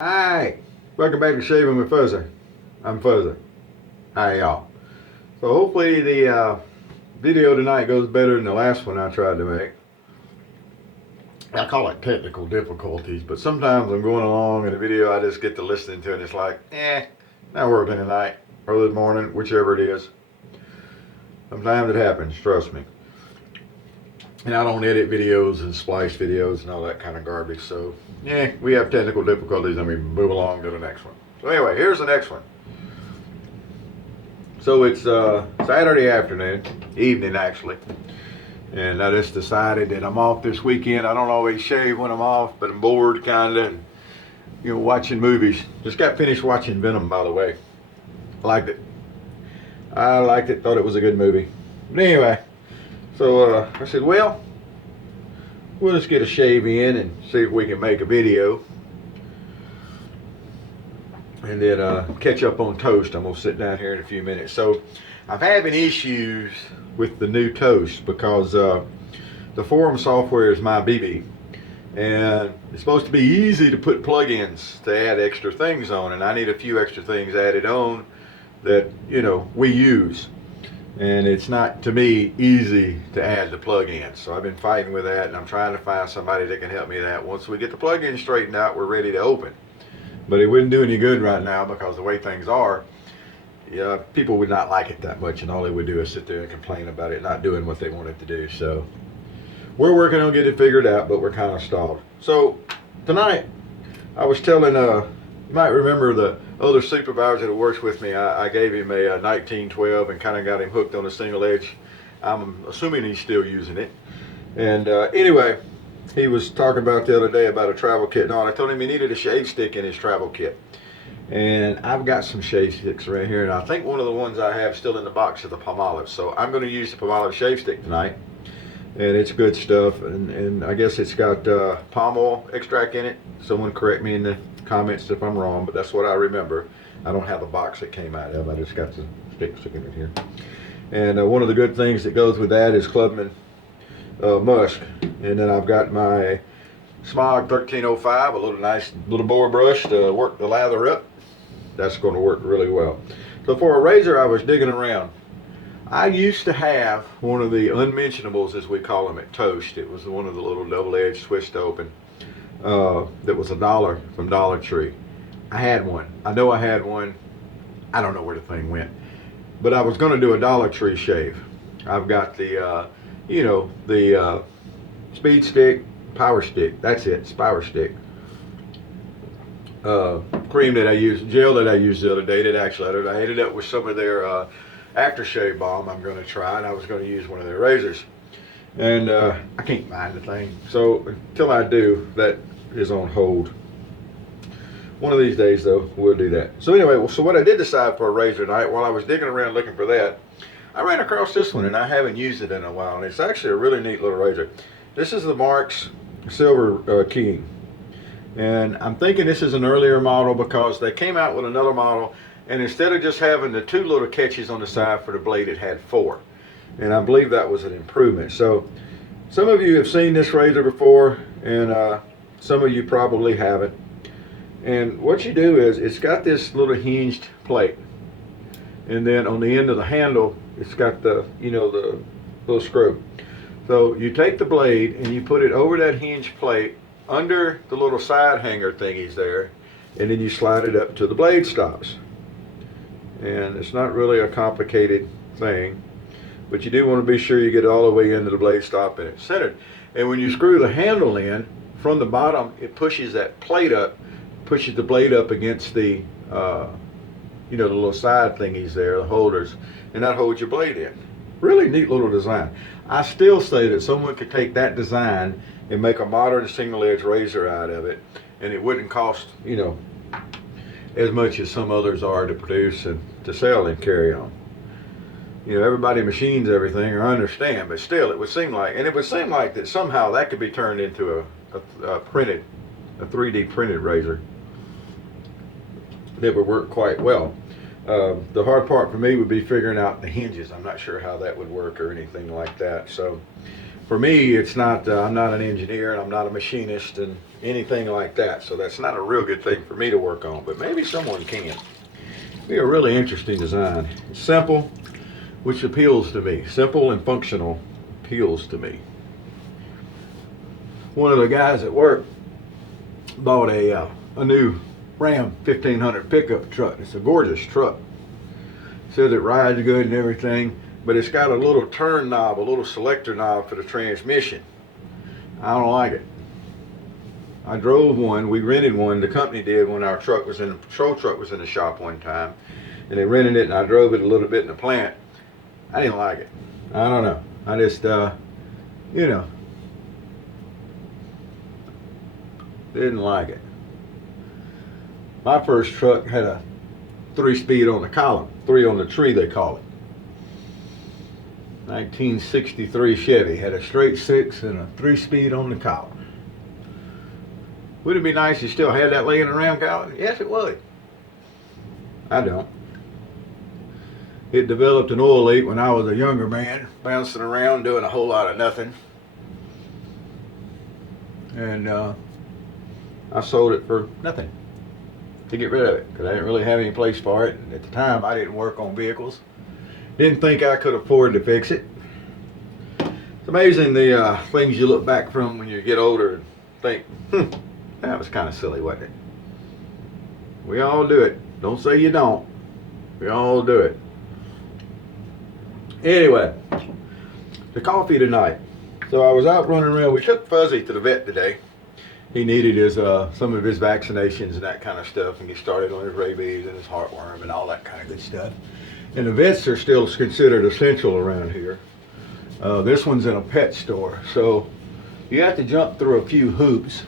Hi, welcome back to Shaving with Fuzzy. I'm Fuzzy. Hi y'all. So hopefully the video tonight goes better than the last one I tried to make. I call it technical difficulties, but sometimes I'm going along in a video, I just get to listening to it and it's like, not working tonight, early morning, whichever it is. Sometimes it happens, trust me. And I don't edit videos and splice videos and all that kind of garbage, so we have technical difficulties and we move along to the next one. So anyway, here's the next one. So it's Saturday afternoon, evening actually, and I just decided that I'm off this weekend. I don't always shave when I'm off, but I'm bored kinda, and watching movies. Just got finished watching Venom, by the way. Liked it. I liked it, thought it was a good movie. But anyway, so I said, well, we'll just get a shave in and see if we can make a video. And then catch up on toast. I'm going to sit down here in a few minutes. So I'm having issues with the new toast because the forum software is my BB. And it's supposed to be easy to put plugins to add extra things on. And I need a few extra things added on that, we use. And it's not, to me, easy to add the plugins. So I've been fighting with that, and I'm trying to find somebody that can help me with that. Once we get the plugins straightened out, we're ready to open. But it wouldn't do any good right now because the way things are, people would not like it that much, and all they would do is sit there and complain about it not doing what they want it to do. So we're working on getting it figured out, but we're kind of stalled. So tonight, I was telling, you might remember the other supervisor that works with me, I gave him a 1912 and kind of got him hooked on a single edge. I'm assuming he's still using it. And anyway, he was talking about the other day about a travel kit. No, I told him he needed a shave stick in his travel kit. And I've got some shave sticks right here, and I think one of the ones I have still in the box is the Palmolive. So I'm going to use the Palmolive shave stick tonight. And it's good stuff, and I guess it's got palm oil extract in it. Someone correct me in the comments if I'm wrong, but that's what I remember. I don't have the box it came out of. I just got the stick sticking in here. And one of the good things that goes with that is Clubman musk. And then I've got my Smog 1305, a nice little boar brush to work the lather up. That's going to work really well. So for a razor, I was digging around. I used to have one of the unmentionables, as we call them at Toast. It was one of the little double-edged twist open that was $1 from Dollar Tree. I had one. I know I had one. I don't know where the thing went. But I was going to do a Dollar Tree shave. I've got the, the speed stick, power stick. That's it, it's power stick. Cream that I used, gel that I used the other day that actually, I ended up with some of their aftershave balm I'm going to try, and I was going to use one of their razors, and I can't find the thing, so until I do, that is on hold. One of these days though, we'll do that. So anyway, so what I did decide for a razor tonight, while I was digging around looking for that, I ran across this one, and I haven't used it in a while, and it's actually a really neat little razor. This is the Marx Silver King, and I'm thinking this is an earlier model because they came out with another model, and instead of just having the two little catches on the side for the blade, it had four. And I believe that was an improvement. So some of you have seen this razor before, and some of you probably haven't. And what you do is, it's got this little hinged plate. And then on the end of the handle, it's got the, the little screw. So you take the blade and you put it over that hinged plate under the little side hanger thingies there, and then you slide it up to the blade stops. And it's not really a complicated thing, but you do want to be sure you get it all the way into the blade stop and it's centered. And when you screw the handle in from the bottom, it pushes that plate up, pushes the blade up against the the little side thingies there, the holders, and that holds your blade in. Really neat little design. I still say that someone could take that design and make a modern single edge razor out of it, and it wouldn't cost as much as some others are to produce and to sell and carry on. Everybody machines everything, or understand, but still it would seem like, that somehow that could be turned into a 3D printed razor that would work quite well. The hard part for me would be figuring out the hinges. I'm not sure how that would work or anything like that. So for me, it's not, I'm not an engineer and I'm not a machinist and anything like that. So that's not a real good thing for me to work on, but maybe someone can. Be a really interesting design. It's simple, which appeals to me. Simple and functional appeals to me. One of the guys at work bought a new Ram 1500 pickup truck. It's a gorgeous truck. Says it rides good and everything, but it's got a little turn knob, a little selector knob for the transmission. I don't like it. I drove one, we rented one, the company did, when our truck was in, the patrol truck was in the shop one time, and they rented it and I drove it a little bit in the plant. I didn't like it. I don't know. I just, you know, didn't like it. My first truck had a 3-speed on the column, 3 on the tree they call it. 1963 Chevy, had a straight 6 and a 3-speed on the column. Would it be nice if you still had that laying around, Colin? Yes, it would. I don't. It developed an oil leak when I was a younger man, bouncing around doing a whole lot of nothing. And I sold it for nothing to get rid of it because I didn't really have any place for it. And at the time, I didn't work on vehicles. Didn't think I could afford to fix it. It's amazing the things you look back from when you get older and think, that was kind of silly, wasn't it? We all do it. Don't say you don't. We all do it. Anyway, the coffee tonight. So I was out running around. We took Fuzzy to the vet today. He needed his some of his vaccinations and that kind of stuff, and get started on his rabies and his heartworm and all that kind of good stuff. And the vets are still considered essential around here. This one's in a pet store, so you have to jump through a few hoops.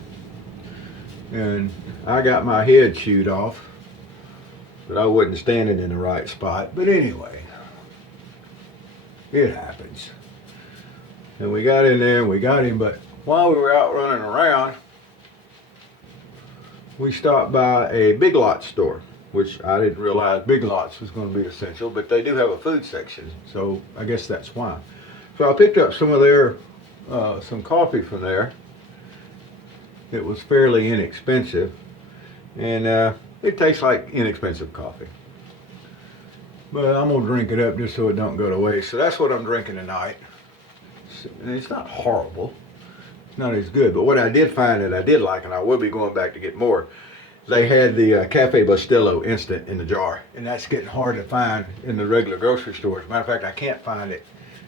And I got my head chewed off, but I wasn't standing in the right spot. But anyway, it happens. And we got in there and we got him, but while we were out running around, we stopped by a Big Lots store, which I didn't realize Big Lots was going to be essential, but they do have a food section, so I guess that's why. So I picked up some of their, some coffee from there. It was fairly inexpensive, and it tastes like inexpensive coffee. But I'm gonna drink it up just so it don't go to waste. So that's what I'm drinking tonight. And it's not horrible. It's not as good, but what I did find that I did like, and I will be going back to get more, they had the Cafe Bustelo instant in the jar, and that's getting hard to find in the regular grocery stores. Matter of fact, I can't find it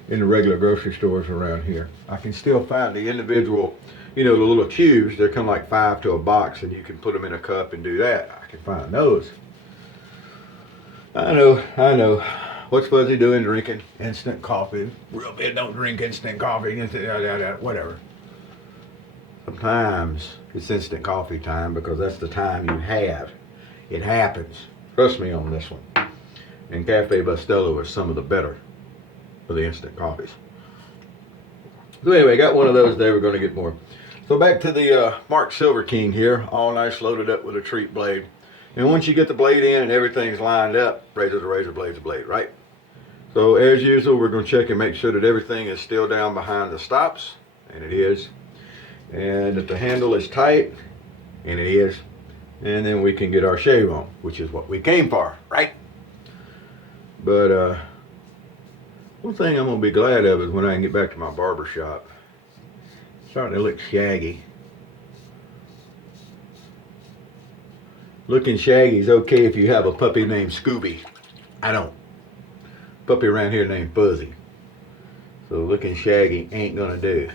in the regular grocery stores around here. I can still find the individual, you know, the little cubes. They come like 5 to a box, and you can put them in a cup and do that. I can find those. I know. What's Fuzzy doing? Drinking instant coffee. Real bit don't drink instant coffee. Whatever. Sometimes it's instant coffee time because that's the time you have. It happens. Trust me on this one. And Cafe Bustelo is some of the better for the instant coffees. So anyway, got one of those today. We're going to get more. So back to the Marx Silver King here, all nice loaded up with a treat blade. And once you get the blade in and everything's lined up, razor's a razor, blade's a blade, right? So as usual, we're going to check and make sure that everything is still down behind the stops, and it is. And that the handle is tight, and it is. And then we can get our shave on, which is what we came for, right? But one thing I'm going to be glad of is when I can get back to my barber shop. It's starting to look shaggy. Looking shaggy is okay if you have a puppy named Scooby. I don't. Puppy around here named Fuzzy. So looking shaggy ain't gonna do.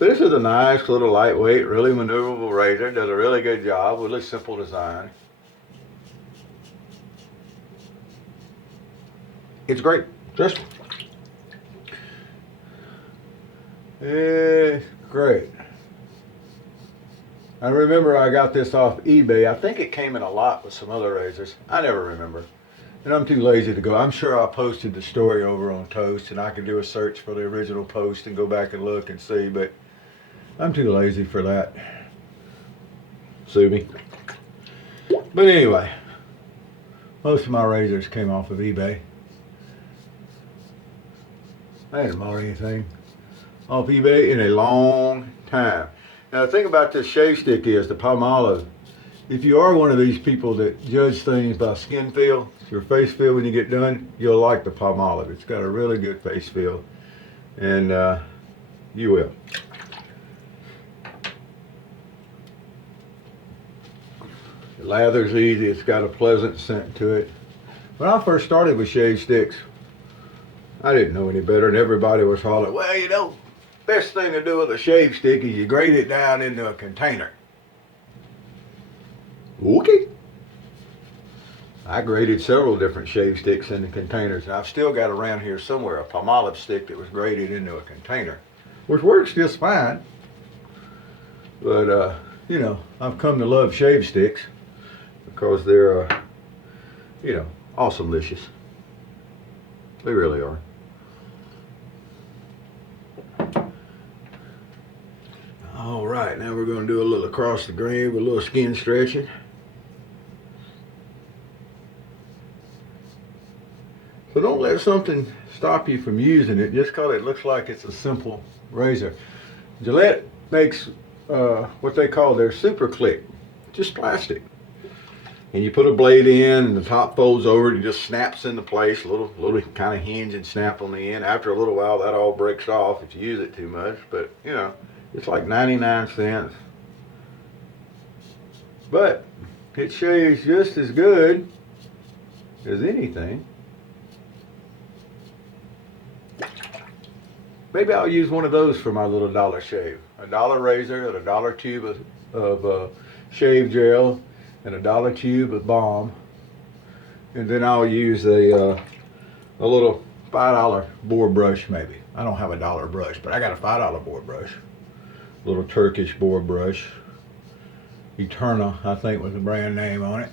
But this is a nice little lightweight, really maneuverable razor. Does a really good job with a simple design. It's great. Just it's great. I remember I got this off eBay. I think it came in a lot with some other razors. I never remember. And I'm too lazy to go. I'm sure I posted the story over on Toast, and I can do a search for the original post and go back and look and see, but I'm too lazy for that. Sue me. But anyway, most of my razors came off of eBay. I didn't buy anything. off eBay in a long time. Now the thing about this shave stick is the Palmolive. If you are one of these people that judge things by skin feel, your face feel when you get done, you'll like the Palmolive. It's got a really good face feel, and you will. The lather's easy. It's got a pleasant scent to it. When I first started with shave sticks, I didn't know any better, and everybody was hollering, well, you know, best thing to do with a shave stick is you grate it down into a container. Okay. I graded several different shave sticks into containers, and I've still got around here somewhere a Palmolive stick that was graded into a container, which works just fine. But, you know, I've come to love shave sticks because they're, you know, awesome-licious. They really are. All right, now we're going to do a little across the grain with a little skin stretching. So don't let something stop you from using it just because it looks like it's a simple razor. Gillette makes what they call their super click, just plastic. And you put a blade in and the top folds over and it just snaps into place, a little kind of hinge and snap on the end. After a little while that all breaks off if you use it too much, but you know, it's like 99 cents. But it shaves just as good as anything. Maybe I'll use one of those for my little dollar shave. A dollar razor and a dollar tube of shave gel and a dollar tube of balm. And then I'll use a little $5 board brush maybe. I don't have a dollar brush, but I got a $5 board brush. A little Turkish board brush. Eterna, I think was the brand name on it.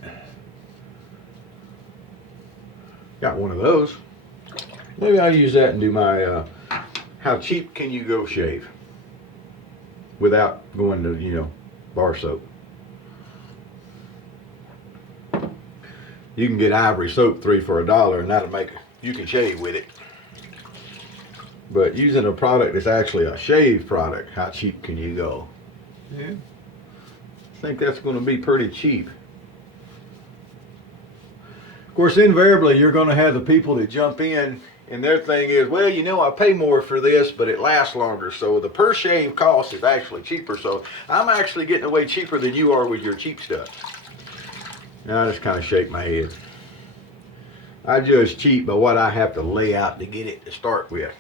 Got one of those. Maybe I'll use that and do my how cheap can you go shave without going to, you know, bar soap. You can get Ivory soap 3 for $1 and that'll make you can shave with it. But using a product that's actually a shave product, how cheap can you go? Yeah. I think that's going to be pretty cheap. Of course, invariably you're going to have the people that jump in and their thing is, well, you know, I pay more for this, but it lasts longer. So the per shave cost is actually cheaper. So I'm actually getting away cheaper than you are with your cheap stuff. And I just kind of shake my head. I judge cheap by what I have to lay out to get it to start with.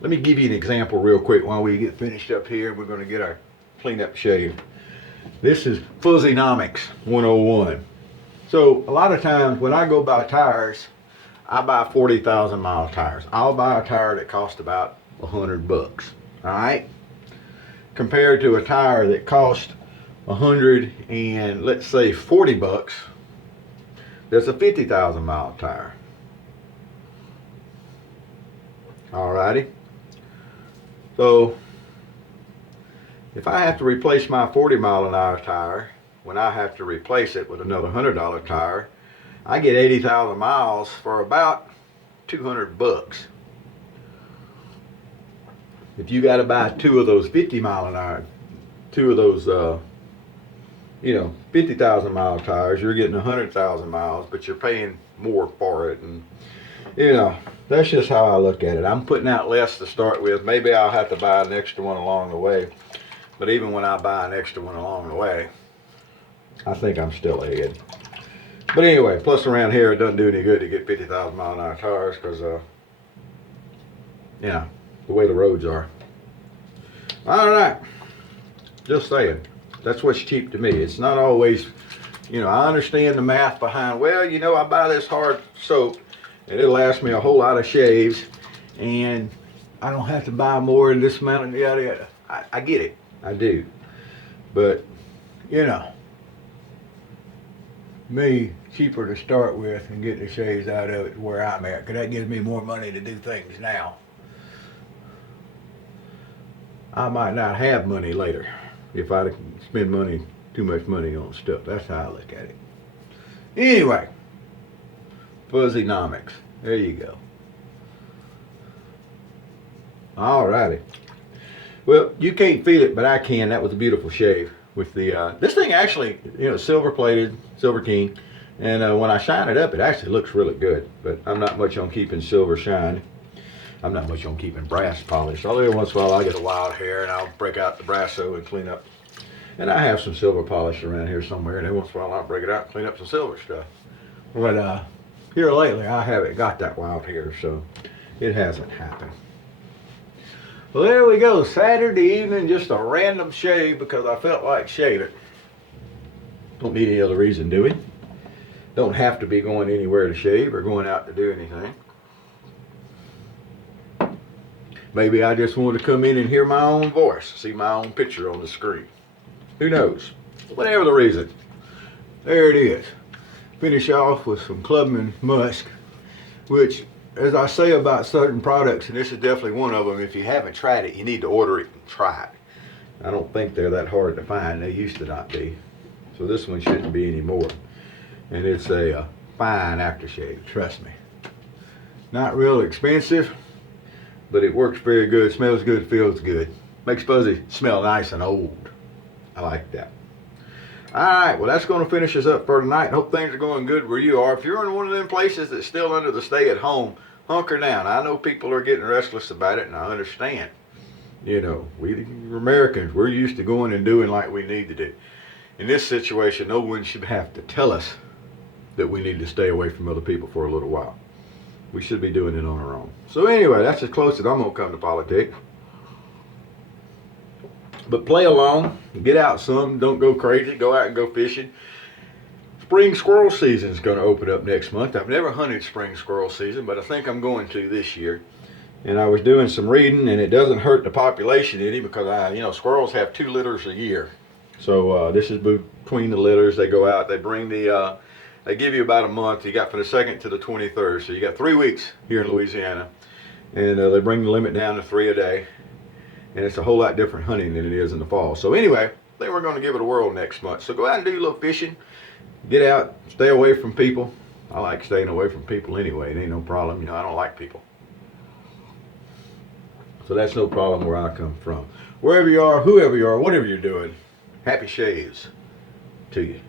Let me give you an example real quick while we get finished up here. We're going to get our clean up shave. This is Fuzzynomics 101. So a lot of times when I go buy tires, I buy 40,000 mile tires. I'll buy a tire that costs about $100. All right? Compared to a tire that costs 100 and let's say $40, that's a 50,000 mile tire. Alrighty. So if I have to replace my 40-mile-an-hour tire, when I have to replace it with another $100 tire, I get 80,000 miles for about $200. If you got to buy 2 of those 50-mile-an-hour, 2 of those, you know, 50,000 mile tires, you're getting 100,000 miles, but you're paying more for it. And, you know, that's just how I look at it. I'm putting out less to start with. Maybe I'll have to buy an extra one along the way. But even when I buy an extra one along the way, I think I'm still ahead. But anyway, plus around here, it doesn't do any good to get 50,000 mile an hour tires because, you know, the way the roads are. All right. Just saying. That's what's cheap to me. It's not always, you know, I understand the math behind, well, you know, I buy this hard soap and it'll last me a whole lot of shaves and I don't have to buy more than this amount of yada yada. I get it. I do. But, you know, me, cheaper to start with and get the shaves out of it where I'm at, because that gives me more money to do things now. I might not have money later if I spend too much money on stuff. That's how I look at it. Anyway, Fuzzynomics. There you go. Alrighty. Well, you can't feel it, but I can. That was a beautiful shave with the, this thing actually, silver plated, silver king. And when I shine it up, it actually looks really good. But I'm not much on keeping silver shine. I'm not much on keeping brass polish. Although every once in a while I get a wild hair and I'll break out the brasso and clean up. And I have some silver polish around here somewhere, and every once in a while I'll break it out and clean up some silver stuff. But here lately I haven't got that wild hair, so it hasn't happened. Well, there we go. Saturday evening, just a random shave because I felt like shaving. Don't need any other reason, do we? Don't have to be going anywhere to shave or going out to do anything. Maybe I just wanted to come in and hear my own voice, see my own picture on the screen. Who knows? Whatever the reason. There it is. Finish off with some Clubman Musk, which, as I say about certain products, and this is definitely one of them, if you haven't tried it, you need to order it and try it. I don't think they're that hard to find. They used to not be. So this one shouldn't be anymore. And it's a fine aftershave, trust me. Not real expensive, but it works very good, smells good, feels good. Makes Fuzzy smell nice and old. I like that. Alright, well that's going to finish us up for tonight. Hope things are going good where you are. If you're in one of them places that's still under the stay at home, hunker down. I know people are getting restless about it, and I understand. We Americans, we're used to going and doing like we need to do. In this situation, no one should have to tell us that we need to stay away from other people for a little while. We should be doing it on our own. So anyway, that's as close as I'm going to come to politics. But play along, get out some, don't go crazy, go out and go fishing. Spring squirrel season is going to open up next month. I've never hunted spring squirrel season, but I think I'm going to this year. And I was doing some reading, and it doesn't hurt the population any because squirrels have 2 litters a year. So this is between the litters. They go out, they bring they give you about a month. You got from the 2nd to the 23rd, so you got 3 weeks here in Louisiana. And they bring the limit down to 3 a day. And it's a whole lot different hunting than it is in the fall. So anyway, I think we're going to give it a whirl next month. So go out and do a little fishing. Get out, stay away from people. I like staying away from people anyway. It ain't no problem. I don't like people. So that's no problem where I come from. Wherever you are, whoever you are, whatever you're doing, happy shaves to you.